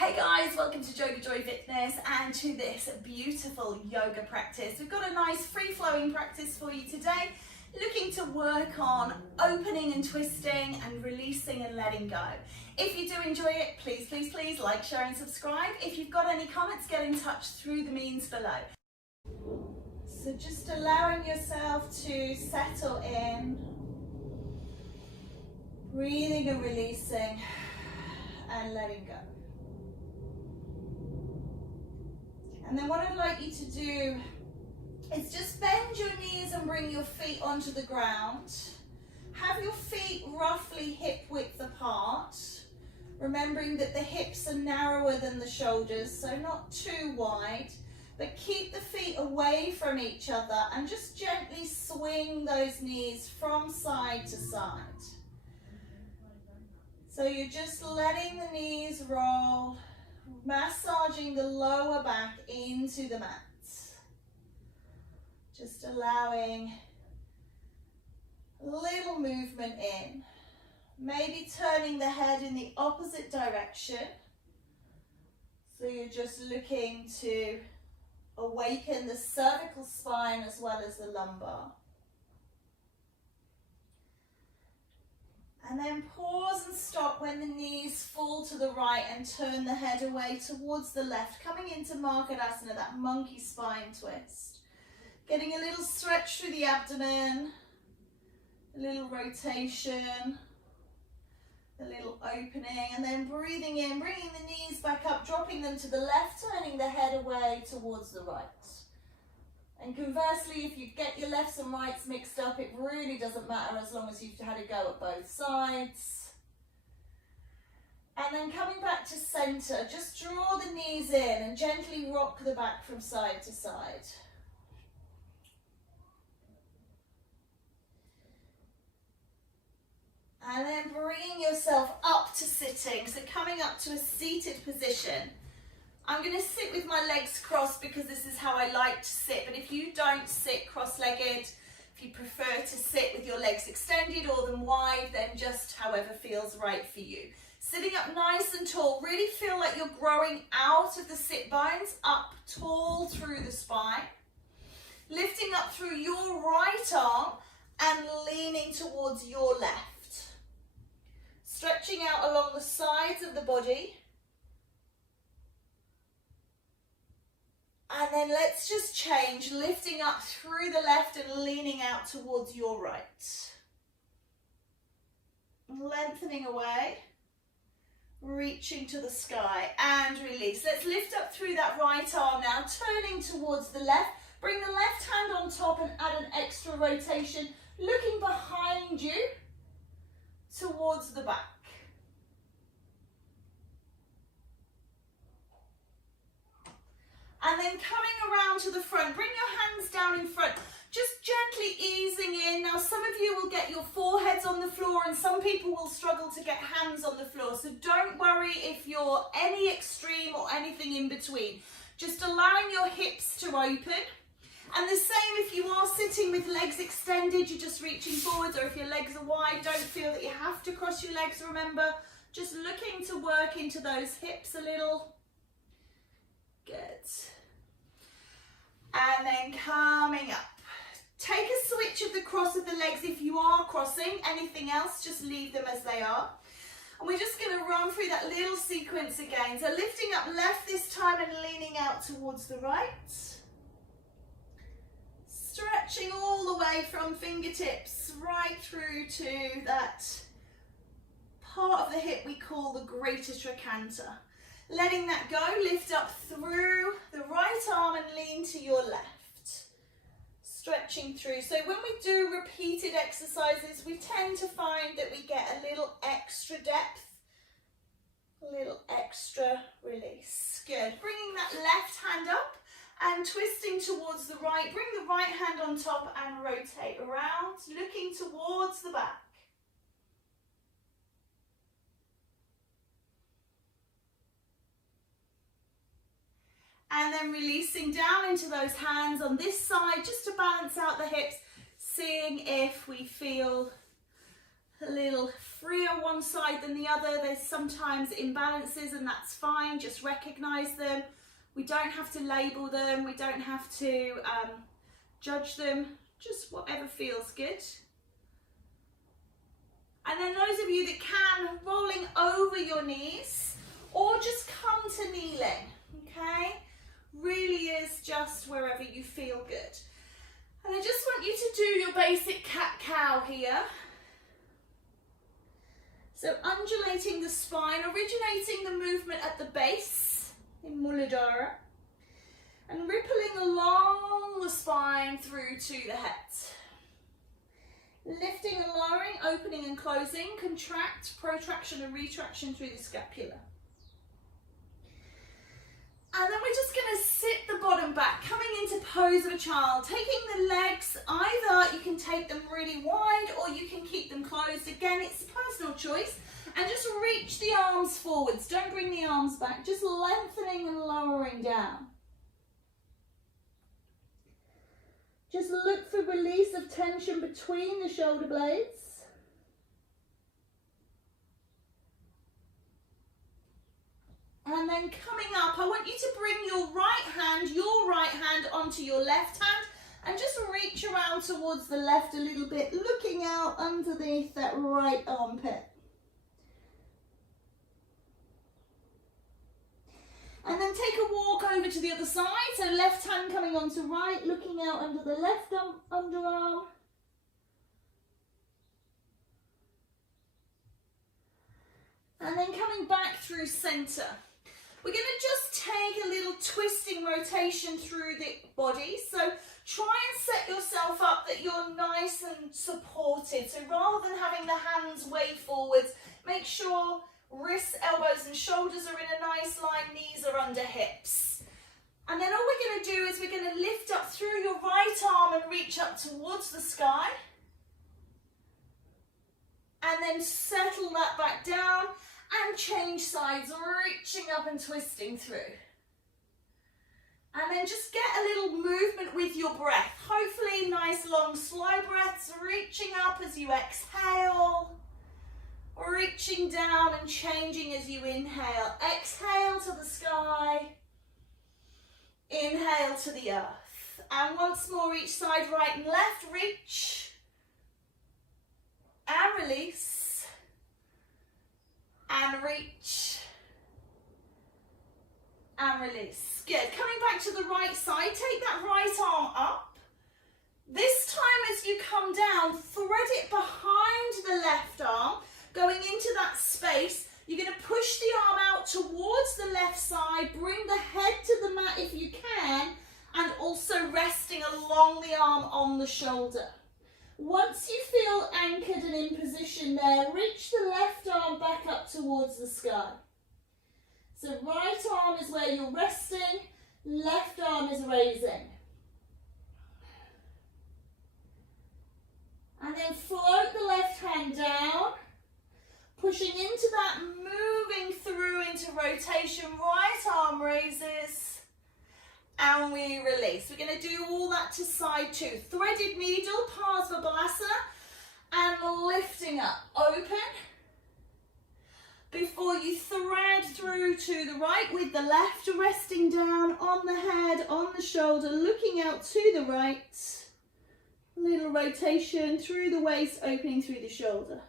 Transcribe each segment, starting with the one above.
Hey guys, welcome to JoeGajoy Fitness and to this beautiful yoga practice. We've got a nice free-flowing practice for you today, looking to work on opening and twisting and releasing and letting go. If you do enjoy it, please like, share and subscribe. If you've got any comments, get in touch through the means below. So just allowing yourself to settle in, breathing and releasing and letting go. And then what I'd like you to do is just bend your knees and bring your feet onto the ground. Have your feet roughly hip width apart, remembering that the hips are narrower than the shoulders, so not too wide, but keep the feet away from each other and just gently swing those knees from side to side. So you're just letting the knees roll, massaging the lower back into the mat. Just allowing a little movement in. Maybe turning the head in the opposite direction. So you're just looking to awaken the cervical spine as well as the lumbar. And then pause and stop when the knees fall to the right and turn the head away towards the left, coming into Markadasana, that monkey spine twist. Getting a little stretch through the abdomen, a little rotation, a little opening, and then breathing in, bringing the knees back up, dropping them to the left, turning the head away towards the right. And conversely, if you get your lefts and rights mixed up, it really doesn't matter as long as you've had a go at both sides. And then coming back to center, just draw the knees in and gently rock the back from side to side. And then bringing yourself up to sitting, so coming up to a seated position. I'm going to sit with my legs crossed because this is how I like to sit, but if you don't sit cross-legged, if you prefer to sit with your legs extended or them wide, then just however feels right for you. Sitting up nice and tall, really feel like you're growing out of the sit bones, up tall through the spine. Lifting up through your right arm and leaning towards your left. Stretching out along the sides of the body. And then let's just change, lifting up through the left and leaning out towards your right. Lengthening away, reaching to the sky and release. Let's lift up through that right arm now, turning towards the left. Bring the left hand on top and add an extra rotation, looking behind you towards the back. And then coming around to the front, bring your hands down in front, just gently easing in. Now some of you will get your foreheads on the floor and some people will struggle to get hands on the floor. So don't worry if you're any extreme or anything in between. Just allowing your hips to open. And the same if you are sitting with legs extended, you're just reaching forwards, or if your legs are wide, don't feel that you have to cross your legs, remember. Just looking to work into those hips a little. Good. And then coming up. Take a switch of the cross of the legs if you are crossing. Anything else, just leave them as they are. And we're just going to run through that little sequence again. So lifting up left this time and leaning out towards the right. Stretching all the way from fingertips right through to that part of the hip we call the greater trochanter. Letting that go, lift up through the right arm and lean to your left. Stretching through. So when we do repeated exercises, we tend to find that we get a little extra depth, a little extra release. Good. Bringing that left hand up and twisting towards the right. Bring the right hand on top and rotate around, looking towards the back. And then releasing down into those hands on this side, just to balance out the hips, seeing if we feel a little freer one side than the other. There's sometimes imbalances and that's fine, just recognize them. We don't have to label them, we don't have to judge them, just whatever feels good. And then those of you that can, rolling over your knees or just come to kneeling, okay? Really is just wherever you feel good. And I just want you to do your basic cat-cow here. So undulating the spine, originating the movement at the base in Muladhara and rippling along the spine through to the head. Lifting and lowering, opening and closing, contract, protraction and retraction through the scapula. And then we're just going to sit the bottom back, coming into pose of a child, taking the legs, either you can take them really wide or you can keep them closed. Again, it's a personal choice. And just reach the arms forwards. Don't bring the arms back, just lengthening and lowering down. Just look for release of tension between the shoulder blades. And then coming up, I want you to bring your right hand onto your left hand and just reach around towards the left a little bit, looking out underneath that right armpit. And then take a walk over to the other side, so left hand coming onto right, looking out under the left underarm. And then coming back through centre. We're going to just take a little twisting rotation through the body. So try and set yourself up that you're nice and supported. So rather than having the hands way forwards, make sure wrists, elbows and shoulders are in a nice line, knees are under hips. And then all we're going to do is we're going to lift up through your right arm and reach up towards the sky. And then settle that back down and change sides, reaching up and twisting through. And then just get a little movement with your breath. Hopefully nice long slow breaths, reaching up as you exhale. Reaching down and changing as you inhale. Exhale to the sky. Inhale to the earth. And once more each side, right and left. Reach. And release. And reach. And release. Good. Coming back to the right side, take that right arm up. This time as you come down, thread it behind the left arm. Going into that space, you're going to push the arm out towards the left side, bring the head to the mat if you can, and also resting along the arm on the shoulder. Once you feel anchored and in position there, reach the left arm back up towards the sky. So right arm is where you're resting, left arm is raising. And then float the left hand down. Pushing into that, moving through into rotation, right arm raises, and we release. We're going to do all that to side two. Threaded needle, Parsvabalasana, and lifting up, open. Before you thread through to the right with the left, resting down on the head, on the shoulder, looking out to the right. Little rotation through the waist, opening through the shoulder.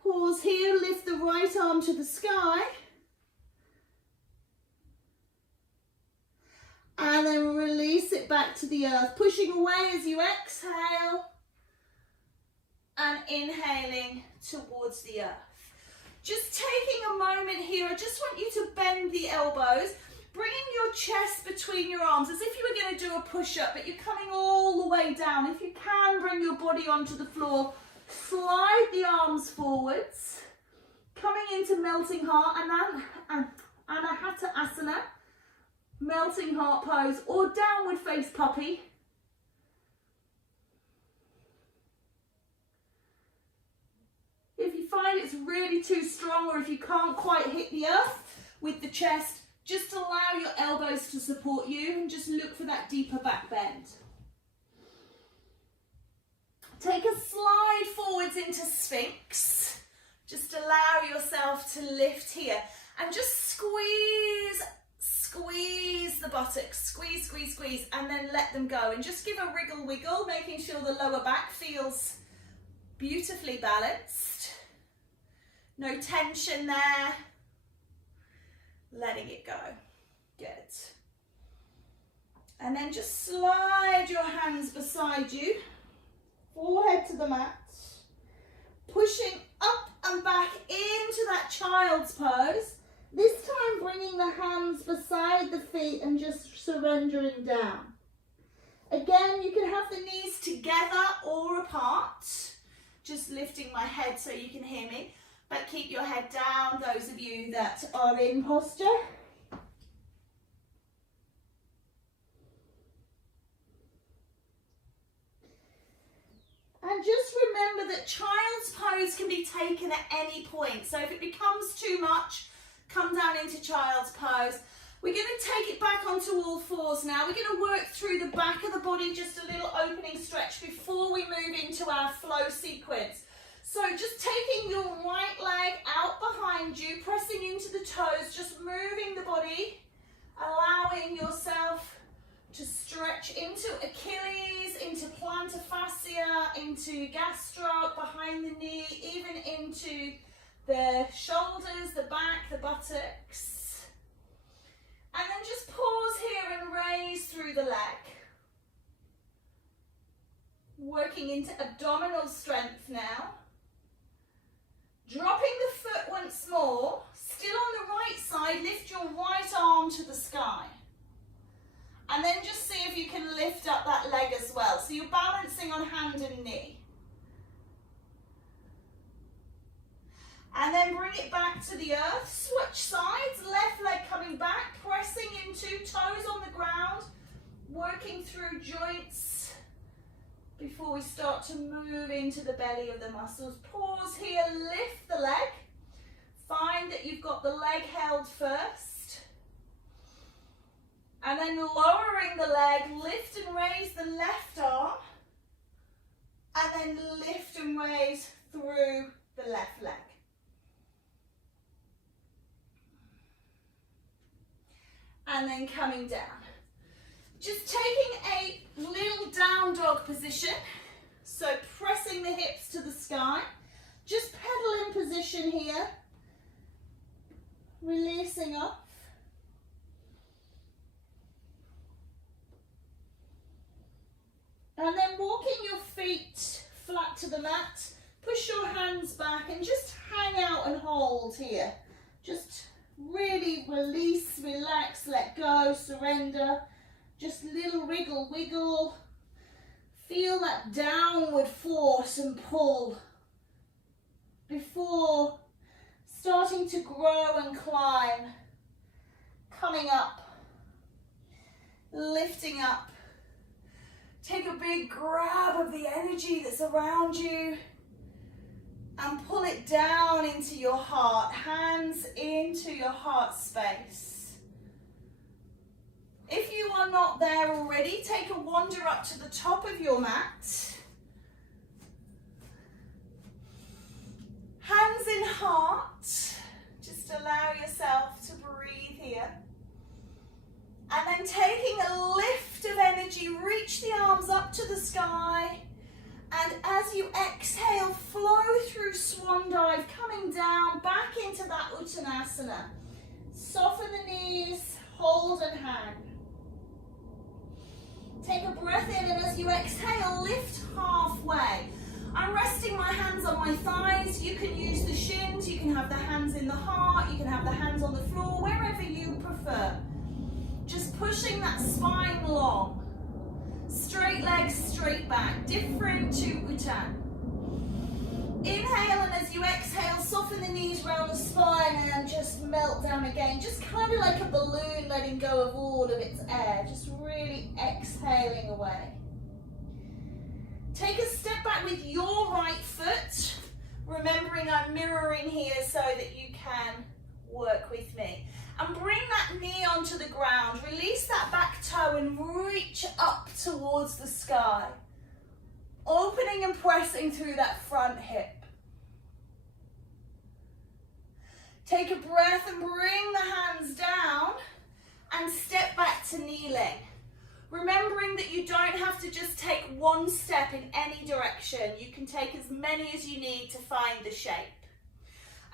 Pause here, lift the right arm to the sky. And then release it back to the earth, pushing away as you exhale. And inhaling towards the earth. Just taking a moment here, I just want you to bend the elbows, bringing your chest between your arms as if you were going to do a push-up, but you're coming all the way down. If you can, bring your body onto the floor. Slide the arms forwards, coming into melting heart, Anahata Asana, melting heart pose, or downward face puppy. If you find it's really too strong, or if you can't quite hit the earth with the chest, just allow your elbows to support you and just look for that deeper back bend. Take a slide forward forwards into Sphinx. Just allow yourself to lift here and just squeeze the buttocks, squeeze, and then let them go. And just give a wriggle wiggle, making sure the lower back feels beautifully balanced. No tension there. Letting it go. Good. And then just slide your hands beside you, forehead to the mat, pushing up and back into that child's pose. This time bringing the hands beside the feet and just surrendering down. Again, you can have the knees together or apart. Just lifting my head so you can hear me, but keep your head down, those of you that are in posture. And just remember that child's pose can be taken at any point. So if it becomes too much, come down into child's pose. We're going to take it back onto all fours now. We're going to work through the back of the body, just a little opening stretch before we move into our flow sequence. So just taking your right leg out behind you, pressing into the toes, just moving the body, allowing yourself to stretch into Achilles, into plantar fascia, into gastroc, behind the knee, even into the shoulders, the back, the buttocks. And then just pause here and raise through the leg. Working into abdominal strength now. Dropping the foot once more. Still on the right side, lift your right arm to the sky. And then just see if you can lift up that leg as well. So you're balancing on hand and knee. And then bring it back to the earth. Switch sides, left leg coming back, pressing into toes on the ground, working through joints before we start to move into the belly of the muscles. Pause here, lift the leg. Find that you've got the leg held first. And then lowering the leg, lift and raise the left arm. And then lift and raise through the left leg. And then coming down. Just taking a little down dog position. So pressing the hips to the sky. Just pedal in position here. Releasing off. And then walking your feet flat to the mat. Push your hands back and just hang out and hold here. Just really release, relax, let go, surrender. Just little wriggle, wiggle. Feel that downward force and pull before starting to grow and climb. Coming up, lifting up. Take a big grab of the energy that's around you and pull it down into your heart, hands into your heart space. If you are not there already, take a wander up to the top of your mat. Hands in heart, just allow yourself to breathe here. And then taking a lift of energy, reach the arms up to the sky. And as you exhale, flow through swan dive, coming down back into that Uttanasana. Soften the knees, hold and hang. Take a breath in, and as you exhale, lift halfway. I'm resting my hands on my thighs. You can use the shins, you can have the hands in the heart, you can have the hands on the floor, wherever you prefer. Just pushing that spine long. Straight legs, straight back. Different to Uttan. Inhale, and as you exhale, soften the knees round the spine and just melt down again. Just kind of like a balloon letting go of all of its air. Just really exhaling away. Take a step back with your right foot. Remembering I'm mirroring here so that you can work with me. And bring that knee onto the ground. Release that back toe and reach up towards the sky. Opening and pressing through that front hip. Take a breath and bring the hands down and step back to kneeling. Remembering that you don't have to just take one step in any direction. You can take as many as you need to find the shape.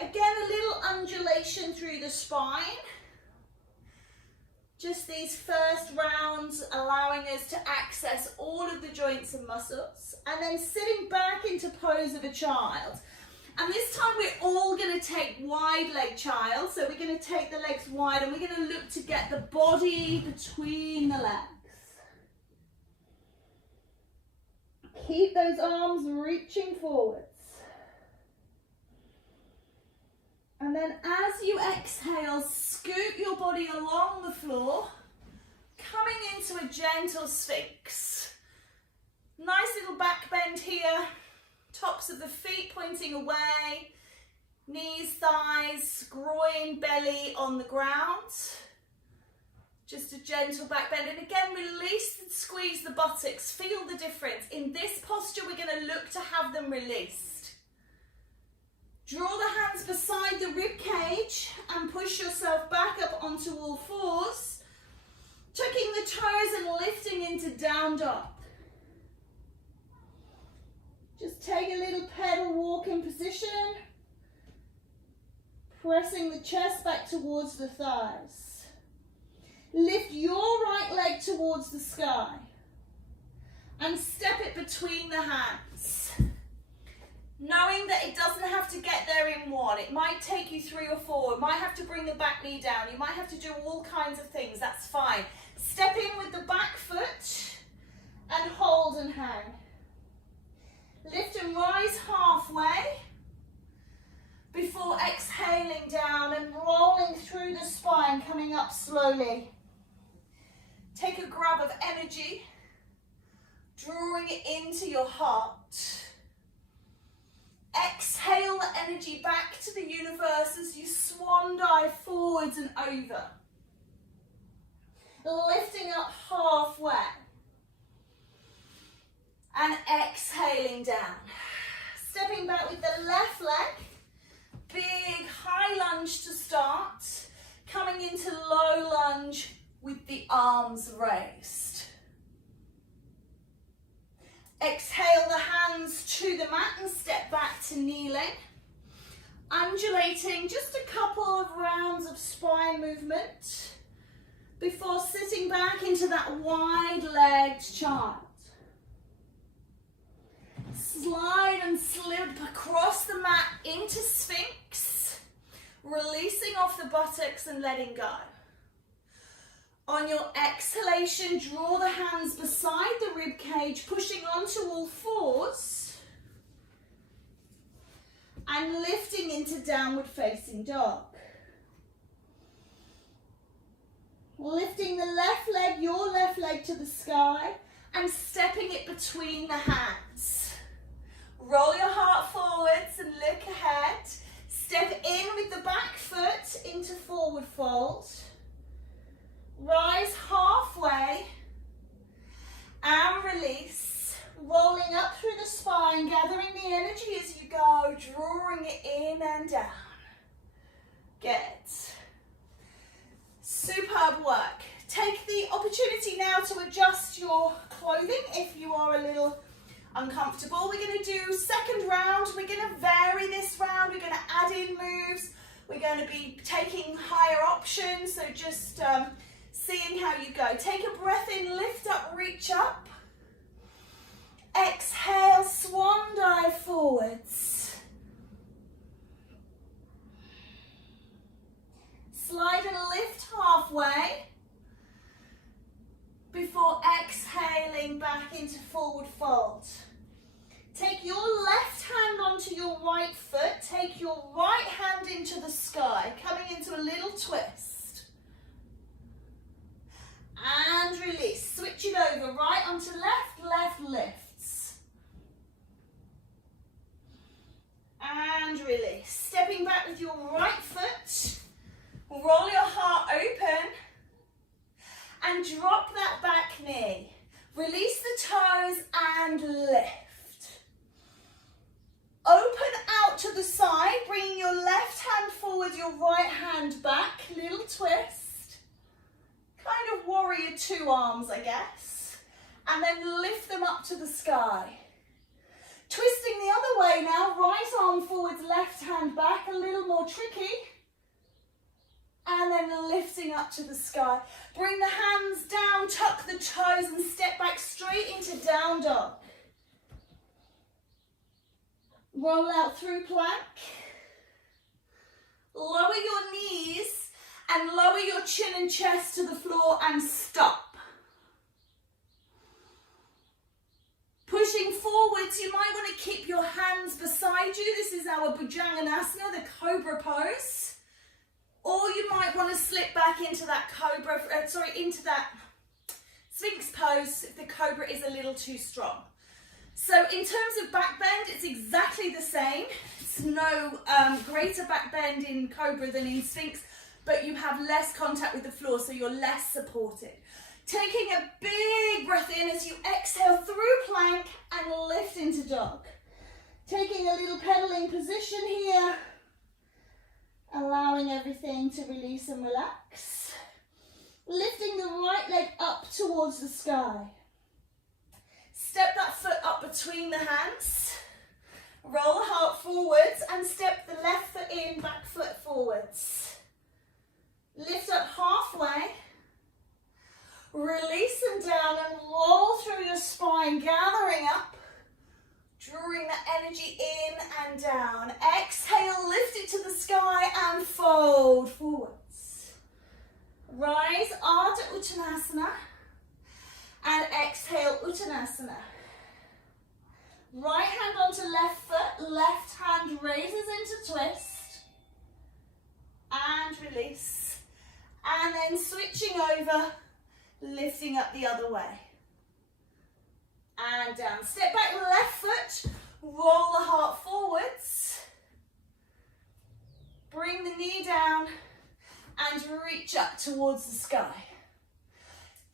Again, a little undulation through the spine. Just these first rounds allowing us to access all of the joints and muscles. And then sitting back into pose of a child. And this time we're all going to take wide leg child. So we're going to take the legs wide and we're going to look to get the body between the legs. Keep those arms reaching forwards. And then as you exhale, scoot your body along the floor, coming into a gentle sphinx. Nice little back bend here, tops of the feet pointing away, knees, thighs, groin, belly on the ground. Just a gentle back bend. And again, release and squeeze the buttocks. Feel the difference. In this posture, we're going to look to have them released. Draw the hands beside the rib cage and push yourself back up onto all fours. Tucking the toes and lifting into down dog. Just take a little pedal walking position. Pressing the chest back towards the thighs. Lift your right leg towards the sky and step it between the hands. Knowing that it doesn't have to get there in one. It might take you 3 or 4. You might have to bring the back knee down. You might have to do all kinds of things. That's fine. Step in with the back foot and hold and hang. Lift and rise halfway before exhaling down and rolling through the spine, coming up slowly. Take a grab of energy, drawing it into your heart. Exhale the energy back to the universe as you swan dive forwards and over. Lifting up halfway. And exhaling down. Stepping back with the left leg. Big high lunge to start. Coming into low lunge with the arms raised. Exhale the hands to the mat and step back to kneeling. Undulating, just a couple of rounds of spine movement before sitting back into that wide-legged child. Slide and slip across the mat into Sphinx, releasing off the buttocks and letting go. On your exhalation, draw the hands beside the rib cage, pushing onto all fours and lifting into downward facing dog. Lifting the left leg, your left leg to the sky and stepping it between the hands. Roll your heart forwards and look ahead. Step in with the back foot into forward fold. Rise halfway and release. Rolling up through the spine, gathering the energy as you go, drawing it in and down. Good. Superb work. Take the opportunity now to adjust your clothing if you are a little uncomfortable. We're going to do second round. We're going to vary this round. We're going to add in moves. We're going to be taking higher options. So just seeing how you go. Take a breath in, lift up, reach up. Exhale, swan dive forwards. Slide and lift halfway before exhaling back into forward fold. Take your left hand onto your right foot. Take your right hand into the sky, coming into a little twist. And release. Switch it over, right onto left, left lifts. And release. Stepping back with your right foot. Roll your heart open. And drop that back knee. Release the toes and lift. to the side, bringing your left hand forward, your right hand back, little twist. Kind of warrior two arms, I guess. And then lift them up to the sky. Twisting the other way now, right arm forwards, left hand back, a little more tricky. And then lifting up to the sky. Bring the hands down, tuck the toes and step back straight into down dog. Roll out through plank. Lower your knees and lower your chin and chest to the floor and stop. Pushing forwards, you might want to keep your hands beside you. This is our Bhujanganasana, the cobra pose. Or you might want to slip back into that into that Sphinx pose if the cobra is a little too strong. So in terms of back bend, it's exactly the same. It's no greater back bend in cobra than in Sphinx, but you have less contact with the floor, so you're less supported. Taking a big breath in as you exhale through plank and lift into dog. Taking a little pedaling position here. Allowing everything to release and relax. Lifting the right leg up towards the sky. Step that foot up between the hands. Roll the heart forwards and step the left foot in, back foot forwards. Lift up halfway. Release them down and roll through your spine, gathering up. Drawing that energy in and down. Exhale, lift it to the sky and fold forwards. Rise, Ardha Uttanasana. And exhale, Uttanasana. Right hand onto left foot, left hand raises into twist. And release. And then switching over, lifting up the other way. And down. Step back, left foot. Roll the heart forwards. Bring the knee down and reach up towards the sky.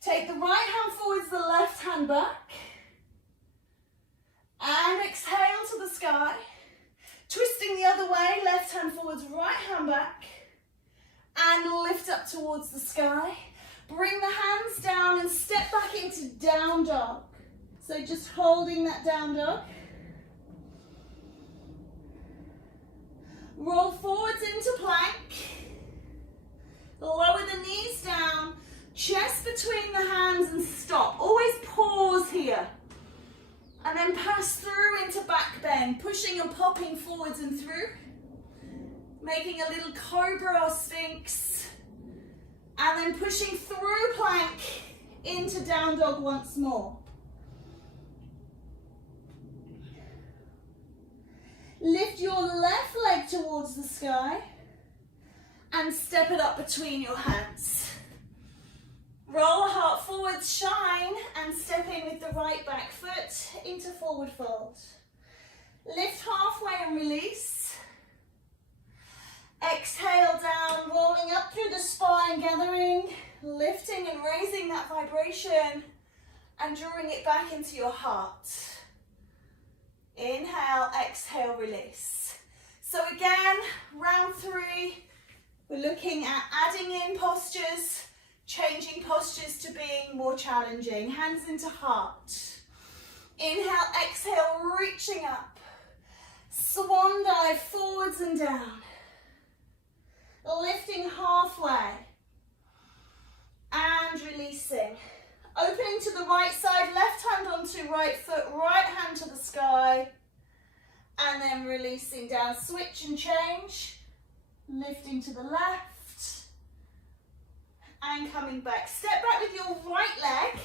Take the right hand forwards, the left hand back. And exhale to the sky. Twisting the other way, left hand forwards, right hand back. And lift up towards the sky. Bring the hands down and step back into down dog. So just holding that down dog. Roll forwards into plank. Lower the knees down. Chest between the hands and stop. Always pause here. And then pass through into back bend. Pushing and popping forwards and through. Making a little cobra or sphinx. And then pushing through plank into down dog once more. Lift your left leg towards the sky and step it up between your hands. Roll the heart forwards, shine, and step in with the right back foot into forward fold. Lift halfway and release. Exhale down, rolling up through the spine, gathering, lifting and raising that vibration and drawing it back into your heart. Inhale, exhale, release. So again, round 3, we're looking at adding in postures, changing postures to being more challenging. Hands into heart. Inhale, exhale, reaching up. Swan dive, forwards and down. Lifting halfway. And releasing. Opening to the right side, left hand onto right foot, right hand to the sky. And then releasing down. Switch and change. Lifting to the left. And coming back. Step back with your right leg.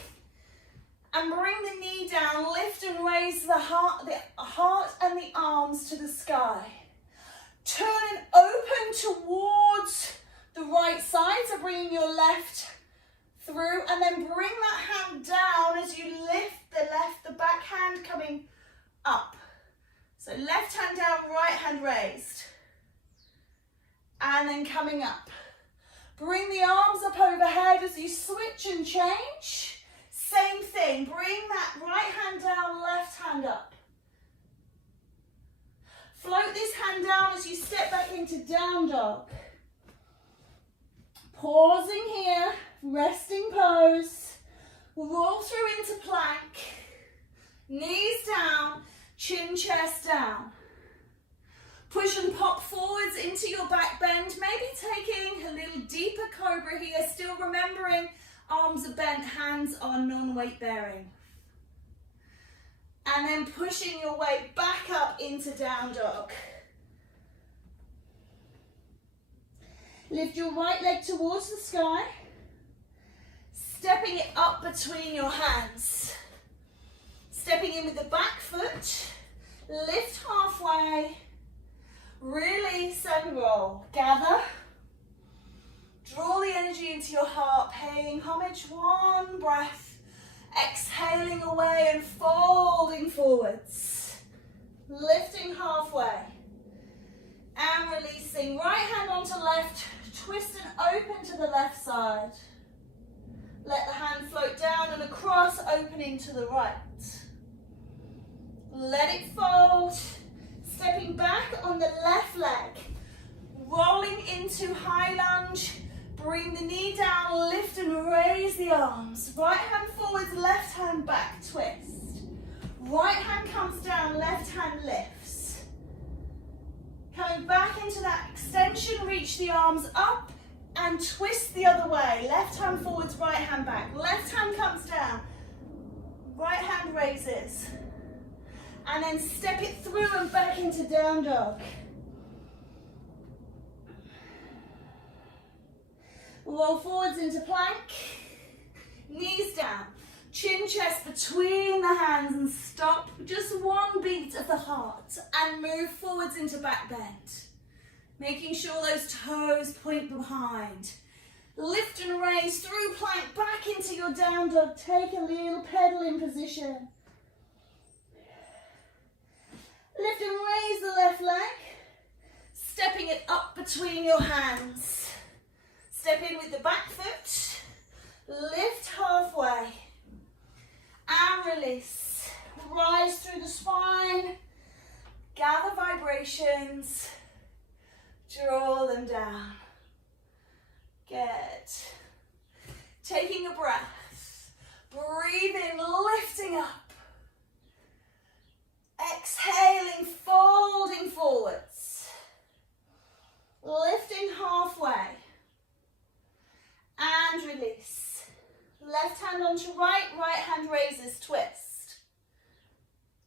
And bring the knee down. Lift and raise the heart and the arms to the sky. Turn and open towards the right side. So bringing your left through, and then bring that hand down as you lift the back hand coming up. So left hand down, right hand raised. And then coming up. Bring the arms up overhead as you switch and change. Same thing, bring that right hand down, left hand up. Float this hand hand down as you step back into down dog. Pausing here, resting pose. Roll through into plank. Knees down, chin, chest down. Push and pop forwards into your back bend, maybe taking a little deeper cobra here, still remembering arms are bent, hands are non-weight bearing. And then pushing your way back up into down dog. Lift your right leg towards the sky, stepping it up between your hands. Stepping in with the back foot, lift halfway, release and roll. Gather, draw the energy into your heart, paying homage, one breath, exhaling away and folding forwards, lifting halfway, and releasing. Right hand onto left, twist and open to the left side. Let the hand float down and across, opening to the right. Let it fold, stepping back on the left leg, rolling into high lunge, bring the knee down, lift and raise the arms. Right hand forwards, left hand back, twist. Right hand comes down, left hand lifts. Coming back into that extension, reach the arms up and twist the other way. Left hand forwards, right hand back. Left hand comes down, right hand raises. And then step it through and back into down dog. Roll forwards into plank. Knees down. Chin, chest between the hands and stop. Just one beat of the heart. And move forwards into back bend. Making sure those toes point behind. Lift and raise through plank back into your down dog. Take a little pedal in position. Lift and raise the left leg, stepping it up between your hands. Step in with the back foot, lift halfway, and release. Rise through the spine, gather vibrations, draw them down. Good. Taking a breath, breathing, lifting up. Exhaling, folding forwards, lifting halfway, and release. Left hand onto right, right hand raises, twist,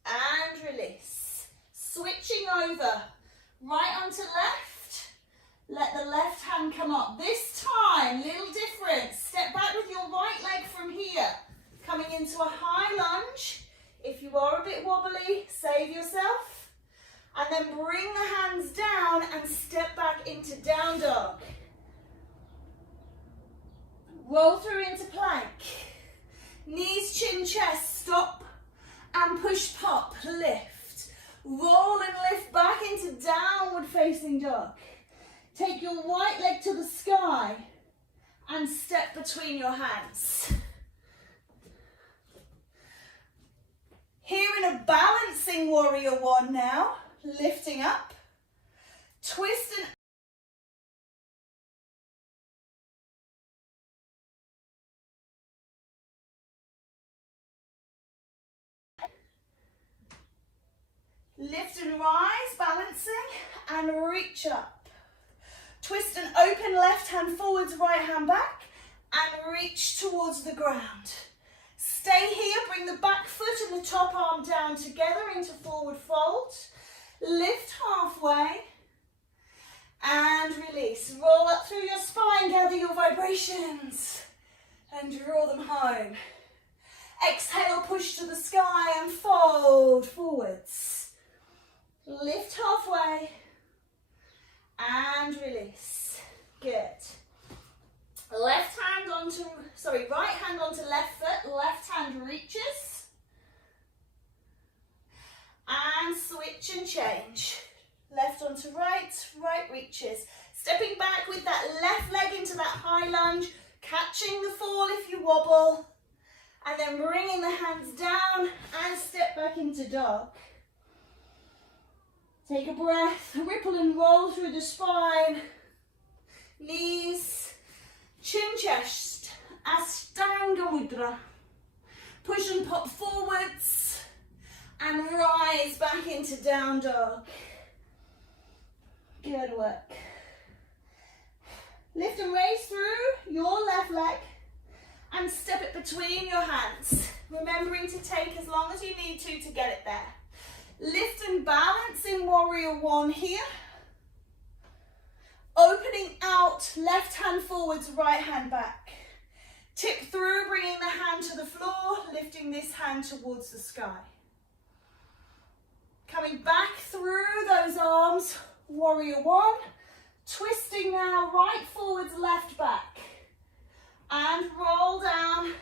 and release. Switching over, right onto left, let the left hand come up. This time, little different, step back with your right leg from here, coming into a high lunge. If you are a bit wobbly, save yourself. And then bring the hands down and step back into down dog. Roll through into plank. Knees, chin, chest, stop. And push, pop, lift. Roll and lift back into downward facing dog. Take your right leg to the sky and step between your hands. Here in a balancing warrior one now, lifting up, twist and lift and rise, balancing, and reach up. Twist and open, left hand forwards, right hand back, and reach towards the ground. Stay here, bring the back foot and the top arm down together into forward fold. Lift halfway and release. Roll up through your spine, gather your vibrations and draw them home. Exhale, push to the sky and fold forwards. Lift halfway and release. Good. Right hand onto left foot, left hand reaches. And switch and change. Left onto right, right reaches. Stepping back with that left leg into that high lunge, catching the fall if you wobble. And then bringing the hands down and step back into dog. Take a breath, ripple and roll through the spine. Knees, chin, chest, Ashtanga Mudra. Push and pop forwards and rise back into down dog. Good work. Lift and raise through your left leg and step it between your hands, remembering to take as long as you need to get it there. Lift and balance in warrior one here. Opening out, left hand forwards, right hand back. Tip through, bringing the hand to the floor, lifting this hand towards the sky. Coming back through those arms, warrior one. Twisting now, right forwards, left back. And roll down,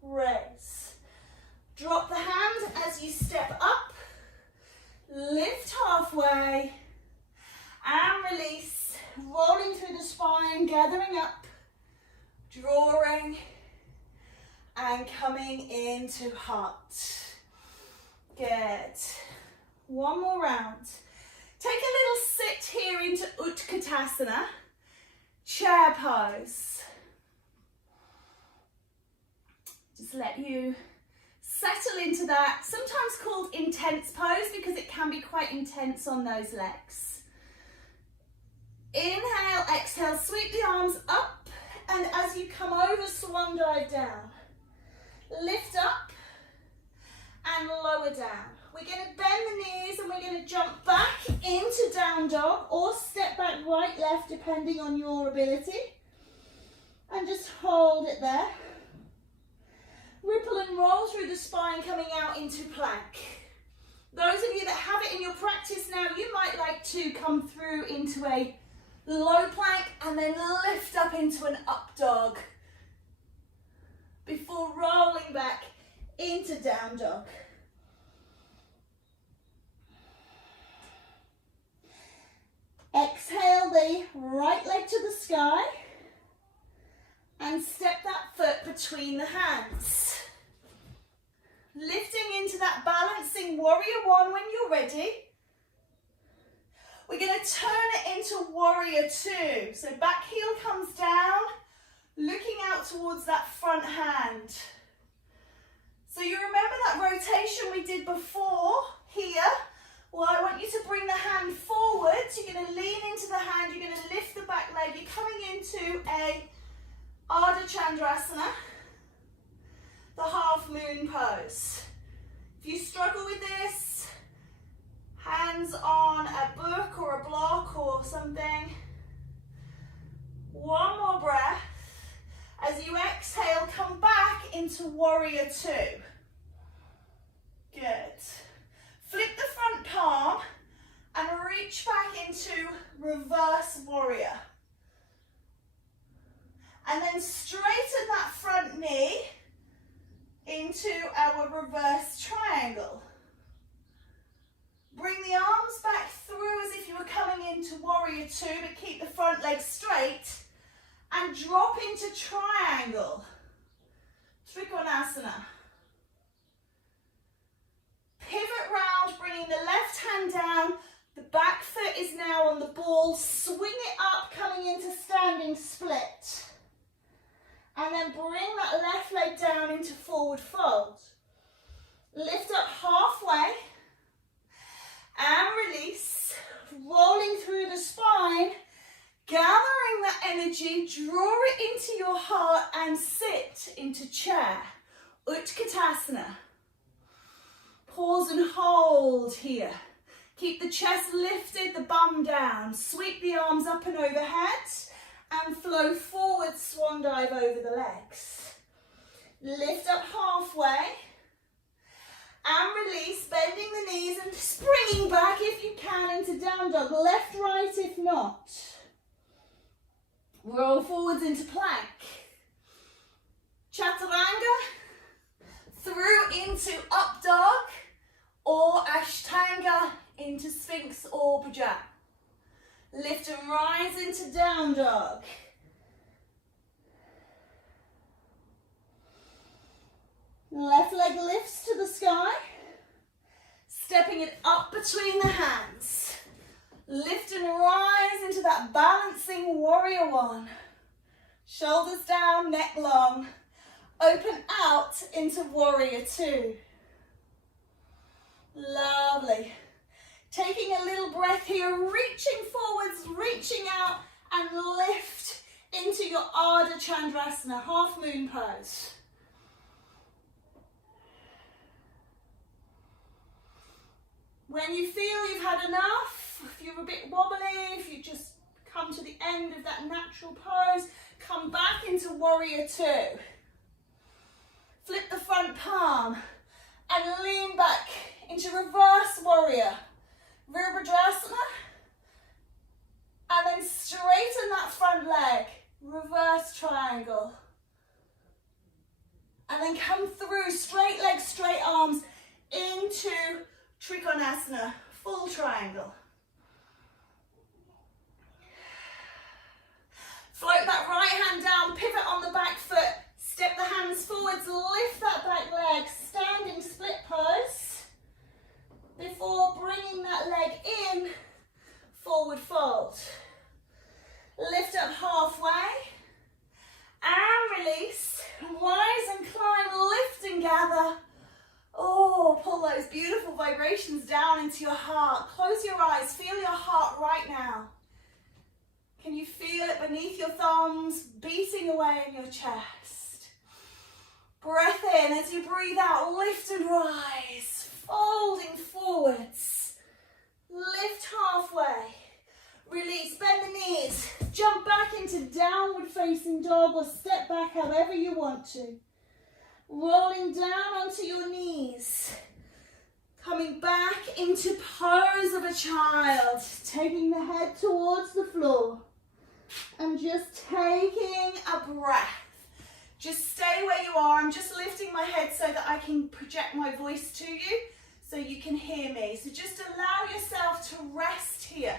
raise. Drop the hand as you step up. Lift halfway. And release. Rolling through the spine, gathering up. Drawing. And coming into heart. Good. One more round. Take a little sit here into Utkatasana, chair pose. Just let you settle into that, sometimes called intense pose because it can be quite intense on those legs. Inhale, exhale, sweep the arms up, and as you come over, swan dive down. Lift up and lower down. We're going to bend the knees and we're going to jump back into down dog or step back right, left, depending on your ability. And just hold it there. Ripple and roll through the spine, coming out into plank. Those of you that have it in your practice now, you might like to come through into a low plank and then lift up into an up dog before rolling back into down dog. Exhale the right leg to the sky and step that foot between the hands. Lifting into that balancing warrior one when you're ready. We're going to turn it into warrior two. So back heel comes down, looking out towards that front hand. So you remember that rotation we did before here? Well, I want you to bring the hand forward. You're going to lean into the hand. You're going to lift the back leg. You're coming into a Ardha Chandrasana, the half moon pose. If you struggle with this, hands on a book or a block or something. One more breath. As you exhale, come back into warrior two. Good. Flip the front palm and reach back into reverse warrior. And then straighten that front knee into our reverse triangle. Bring the arms back through as if you were coming into warrior two, but keep the front leg straight. And drop into triangle. Trikonasana. Pivot round, bringing the left hand down. The back foot is now on the ball. Swing it up, coming into standing split. And then bring that left leg down into forward fold. Lift up halfway. And release. Rolling through the spine. Gathering that energy, draw it into your heart and sit into chair. Utkatasana. Pause and hold here. Keep the chest lifted, the bum down. Sweep the arms up and overhead and flow forward, swan dive over the legs. Lift up halfway and release, bending the knees and springing back if you can into down dog. Left, right if not. Roll forwards into plank. Chaturanga. Through into up dog or Ashtanga into Sphinx or Bhujan. Lift and rise into down dog. Left leg lifts to the sky. Stepping it up between the hands. Lift and rise into that balancing warrior one. Shoulders down, neck long. Open out into warrior two. Lovely. Taking a little breath here, reaching forwards, reaching out, and lift into your Ardha Chandrasana, half moon pose. When you feel you've had enough, if you're a bit wobbly, if you just come to the end of that natural pose, come back into warrior two. Flip the front palm and lean back into reverse warrior. Virabhadrasana. And then straighten that front leg. Reverse triangle. And then come through, straight legs, straight arms, into Trikonasana, full triangle. Float that right hand down, pivot on the back foot, step the hands forwards, lift that back leg, standing split pose, before bringing that leg in, forward fold. Lift up halfway, and release, rise and climb, lift and gather. Oh, pull those beautiful vibrations down into your heart. Close your eyes, feel your heart right now. Can you feel it beneath your thumbs, beating away in your chest? Breath in as you breathe out, lift and rise, folding forwards. Lift halfway, release, bend the knees, jump back into downward facing dog or step back however you want to. Rolling down onto your knees, coming back into pose of a child, taking the head towards the floor and just taking a breath. Just stay where you are. I'm just lifting my head so that I can project my voice to you so you can hear me. So just allow yourself to rest here.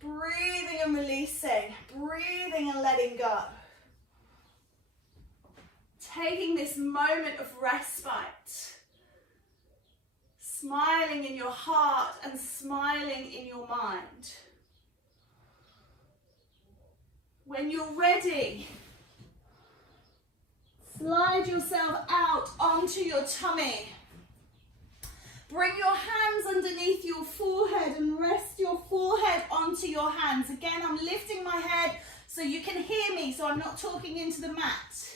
Breathing and releasing, breathing and letting go. Taking this moment of respite. Smiling in your heart and smiling in your mind. When you're ready, slide yourself out onto your tummy. Bring your hands underneath your forehead and rest your forehead onto your hands. Again, I'm lifting my head so you can hear me, so I'm not talking into the mat.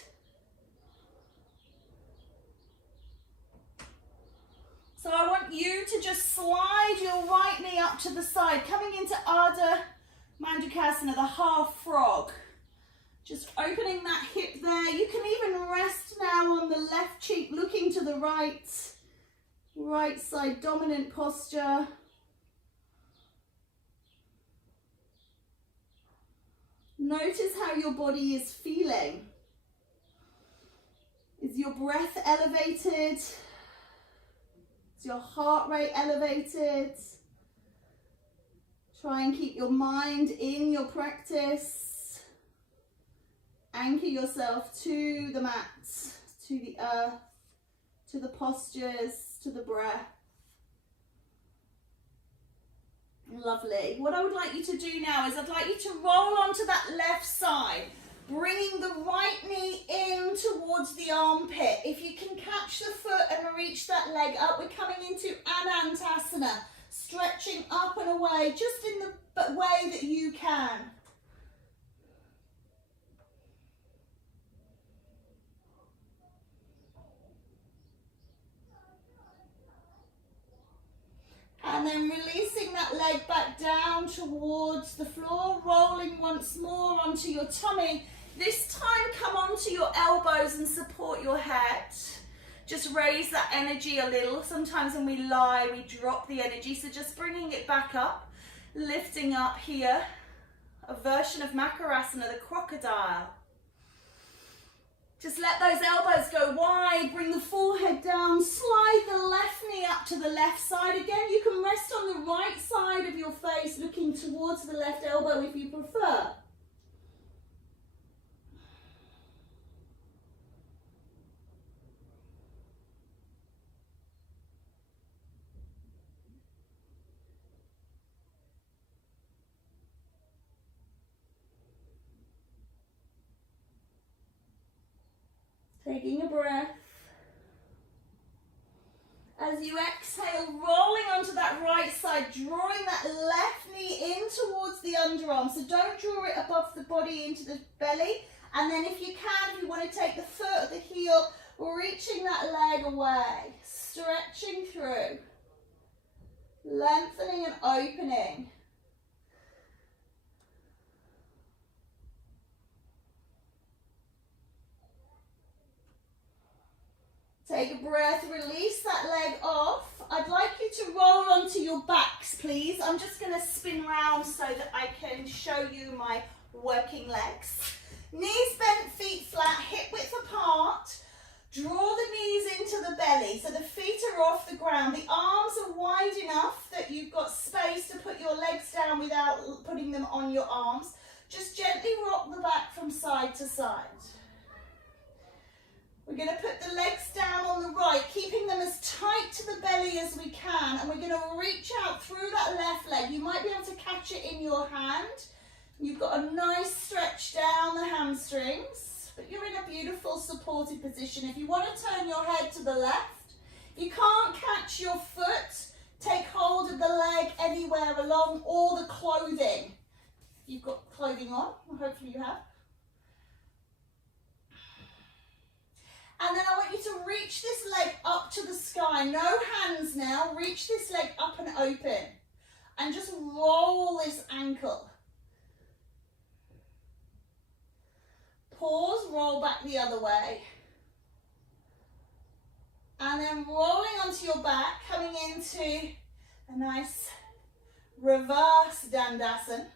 So I want you to just slide your right knee up to the side, coming into Ardha Mandukasana, the half frog. Just opening that hip there. You can even rest now on the left cheek, looking to the right. Right side dominant posture. Notice how your body is feeling. Is your breath elevated? Is your heart rate elevated? Try and keep your mind in your practice. Anchor yourself to the mat, to the earth, to the postures, to the breath. Lovely. What I would like you to do now is I'd like you to roll onto that left side, bringing the right knee in towards the armpit. If you can catch the foot and reach that leg up, we're coming into Anantasana, stretching up and away, just in the way that you can. And then releasing that leg back down towards the floor, rolling once more onto your tummy. This time come onto your elbows and support your head. Just raise that energy a little. Sometimes when we lie, we drop the energy. So just bringing it back up, lifting up here. A version of Makarasana, the crocodile. Just let those elbows go wide, bring the forehead down, slide the left knee up to the left side. Again, you can rest on the right side of your face, looking towards the left elbow if you prefer. Taking a breath. As you exhale, rolling onto that right side, drawing that left knee in towards the underarm. So don't draw it above the body into the belly. And then if you can, if you want to take the foot, the heel, reaching that leg away, stretching through, lengthening and opening. Take a breath, release that leg off. I'd like you to roll onto your backs, please. I'm just going to spin round so that I can show you my working legs. Knees bent, feet flat, hip width apart. Draw the knees into the belly so the feet are off the ground. The arms are wide enough that you've got space to put your legs down without putting them on your arms. Just gently rock the back from side to side. We're going to put the legs down on the right, keeping them as tight to the belly as we can. And we're going to reach out through that left leg. You might be able to catch it in your hand. You've got a nice stretch down the hamstrings, but you're in a beautiful supported position. If you want to turn your head to the left, if you can't catch your foot, take hold of the leg anywhere along or the clothing. If you've got clothing on, hopefully you have. And then I want you to reach this leg up to the sky. No hands now. Reach this leg up and open. And just roll this ankle. Pause, roll back the other way. And then rolling onto your back, coming into a nice reverse dandasana.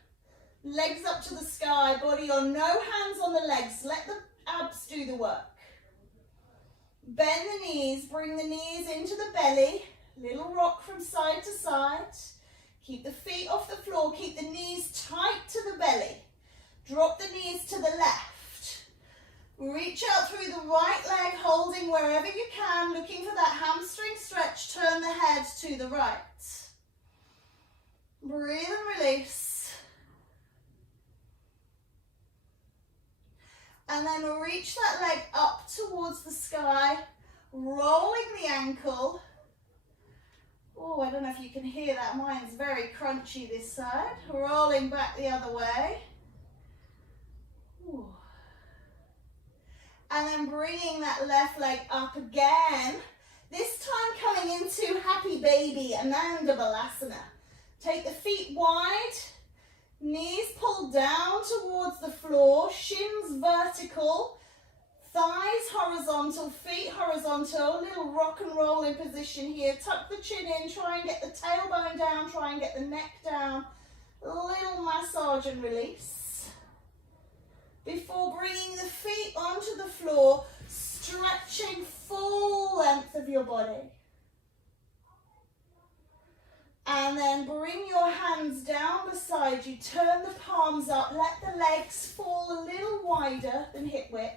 Legs up to the sky, body on, no hands on the legs. Let the abs do the work. Bend the knees, bring the knees into the belly, little rock from side to side. Keep the feet off the floor, keep the knees tight to the belly. Drop the knees to the left. Reach out through the right leg, holding wherever you can, looking for that hamstring stretch. Turn the head to the right. Breathe and release. And then reach that leg up towards the sky, rolling the ankle. Oh, I don't know if you can hear that. Mine's very crunchy this side. Rolling back the other way. Ooh. And then bringing that left leg up again. This time coming into happy baby, Ananda Balasana. Take the feet wide. Knees pulled down towards the floor, shins vertical, thighs horizontal, feet horizontal, little rock and roll in position here. Tuck the chin in, try and get the tailbone down, try and get the neck down. A little massage and release. Before bringing the feet onto the floor, stretching full length of your body. And then bring your hands down beside you, turn the palms up, let the legs fall a little wider than hip width,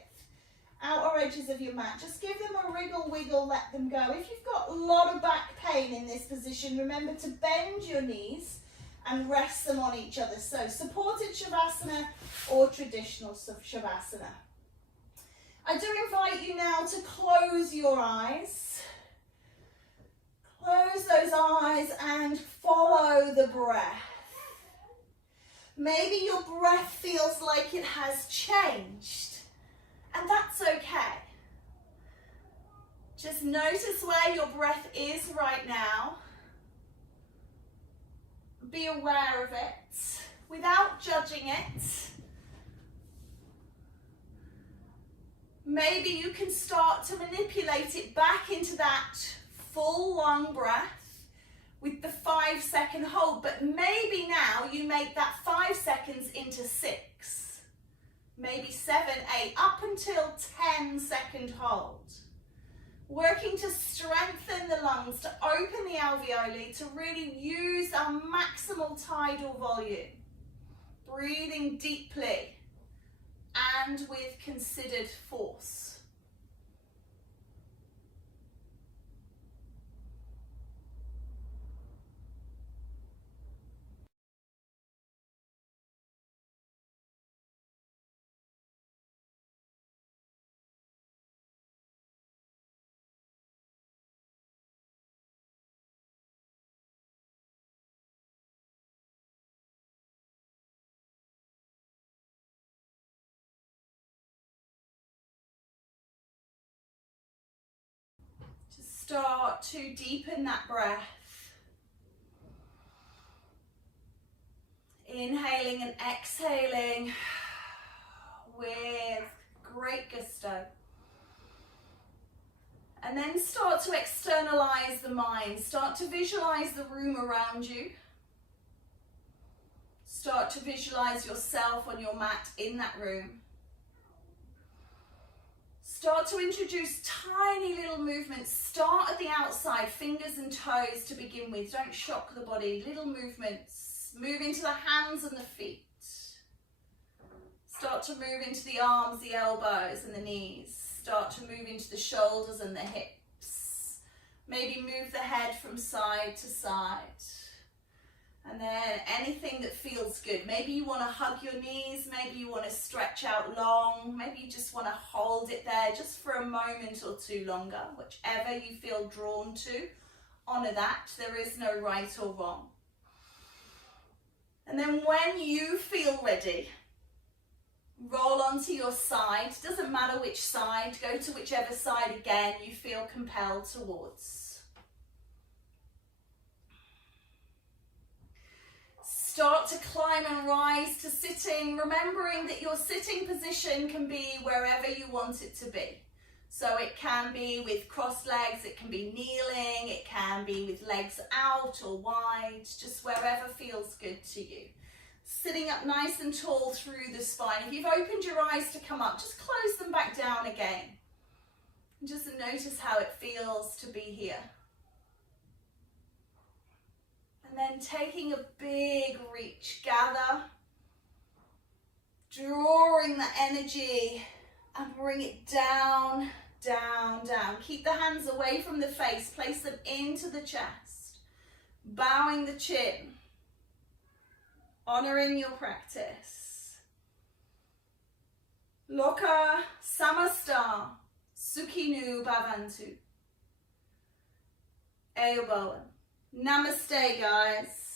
outer edges of your mat. Just give them a wriggle, wiggle, let them go. If you've got a lot of back pain in this position, remember to bend your knees and rest them on each other. So supported Shavasana or traditional Shavasana. I do invite you now to close your eyes. Close those eyes and follow the breath. Maybe your breath feels like it has changed, and that's okay. Just notice where your breath is right now. Be aware of it without judging it. Maybe you can start to manipulate it back into that full long breath with the 5-second hold, but maybe now you make that 5 seconds into 6, maybe 7, 8, up until 10-second hold. Working to strengthen the lungs, to open the alveoli, to really use our maximal tidal volume. Breathing deeply and with considered force. start to deepen that breath. Inhaling and exhaling with great gusto. And then start to externalize the mind. Start to visualize the room around you. Start to visualize yourself on your mat in that room. Start to introduce tiny little movements. Start at the outside, fingers and toes to begin with. Don't shock the body. Little movements. Move into the hands and the feet. Start to move into the arms, the elbows and the knees. Start to move into the shoulders and the hips. Maybe move the head from side to side. And then anything that feels good. Maybe you want to hug your knees, maybe you want to stretch out long, maybe you just want to hold it there just for a moment or two longer. Whichever you feel drawn to, honor that. There is no right or wrong. And then when you feel ready, roll onto your side. Doesn't matter which side, go to whichever side again you feel compelled towards. Start to climb and rise to sitting, remembering that your sitting position can be wherever you want it to be. So it can be with crossed legs, it can be kneeling, it can be with legs out or wide, just wherever feels good to you. Sitting up nice and tall through the spine. If you've opened your eyes to come up, just close them back down again. And just notice how it feels to be here. And then taking a big reach, gather, drawing the energy and bring it down, down, down. Keep the hands away from the face, place them into the chest, bowing the chin, honoring your practice. Loka samasta sukhinu bhavantu. Ayobowan. Namaste, guys.